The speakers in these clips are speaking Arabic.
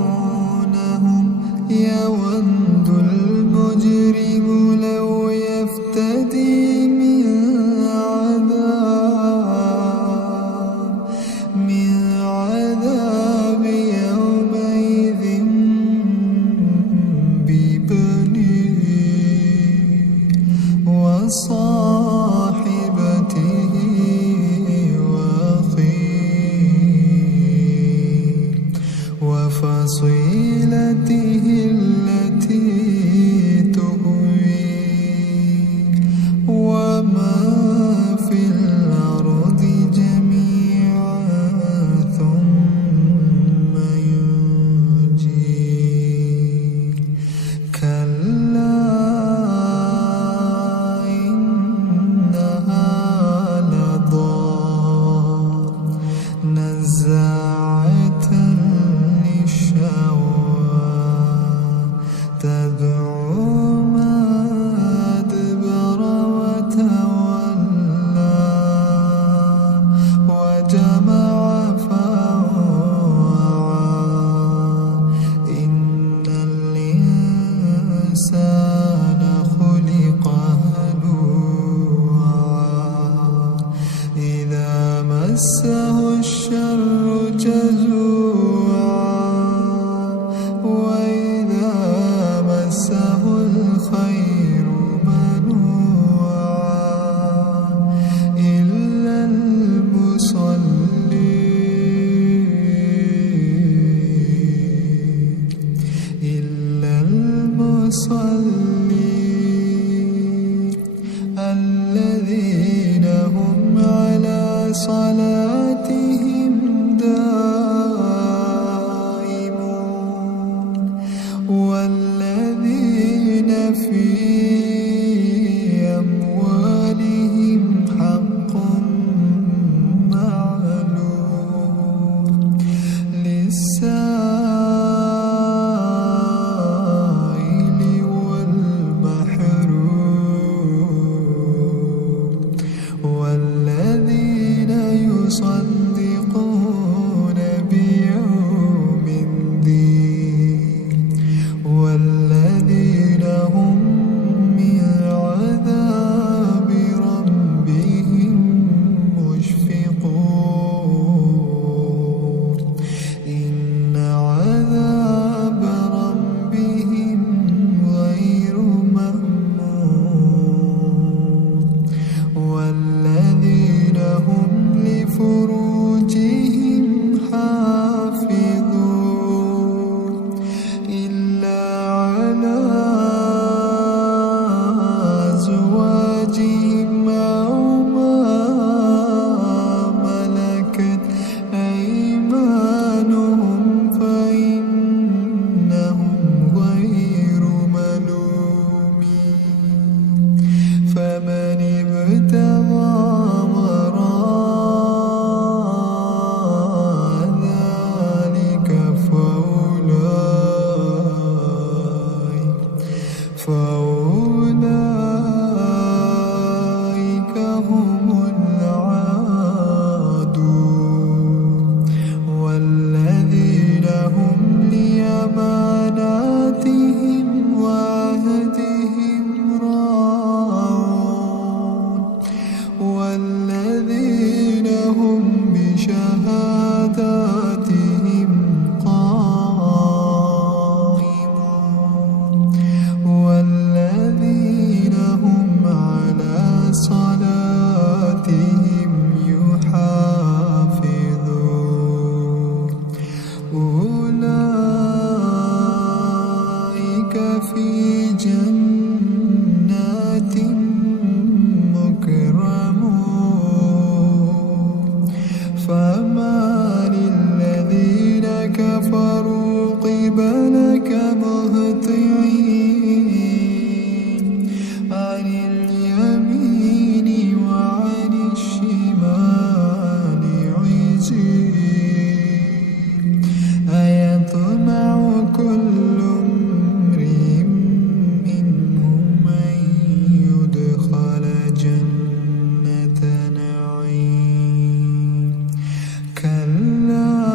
يبصرونهم يود المجرم لو يفتدي من عذاب يومئذ ببنيه وصاحبته وأخيه وفصيلته التي تؤويه ومن في الأرض جميعا ثم ينجيه كلا إنها لظى نزاعة للشوى تدعو من أدبر وتولى وجمع فأوعى إن الإنسان خلق هلوعا إذا مسه الشر جزوعا وإذا مسه الخير منوعا إلا المصلين الذين هم على صلاتهم دائمون والذين في أموالهم حق معلوم للسائل والمحروم والذين يصدقون بيوم الدين والذين هم من عذاب ربهم مشفقون إن عذاب ربهم غير مأمون والذين هم لفروجهم حافظون إلا على أزواجهم أو ما ملكت أيمانهم فإنهم غير ملومين فمن ابتغى وراء ذلك فأولئك هم العادون والذين هم لأماناتهم وعهدهم راعون والذين هم بشهاداتهم قائمون والذين هم على صلاتهم يحافظون أولئك في جنات مكرمون فما للذين كفروا قبلك مهطعين عن اليمين وعن الشمال عزين أيطمع كل امرئ منهم أن يدخل جنة نعيم كلا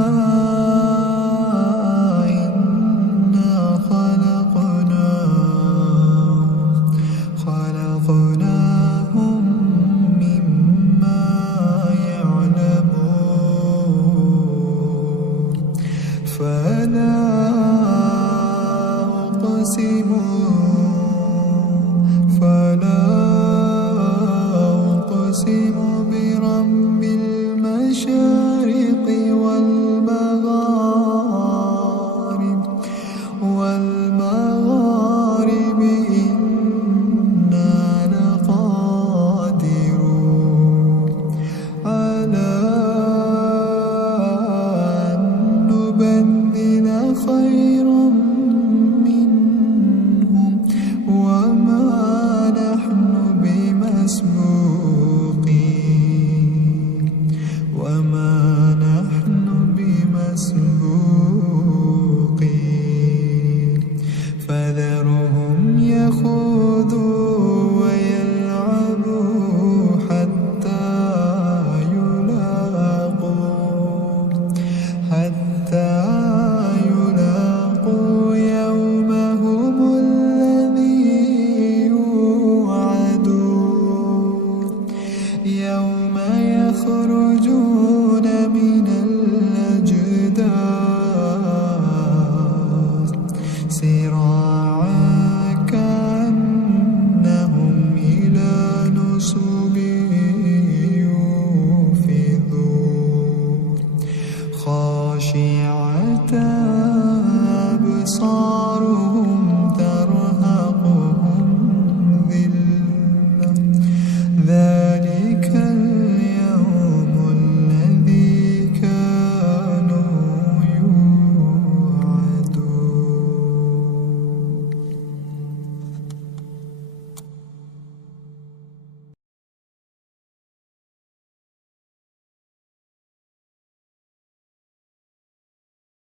الخارقين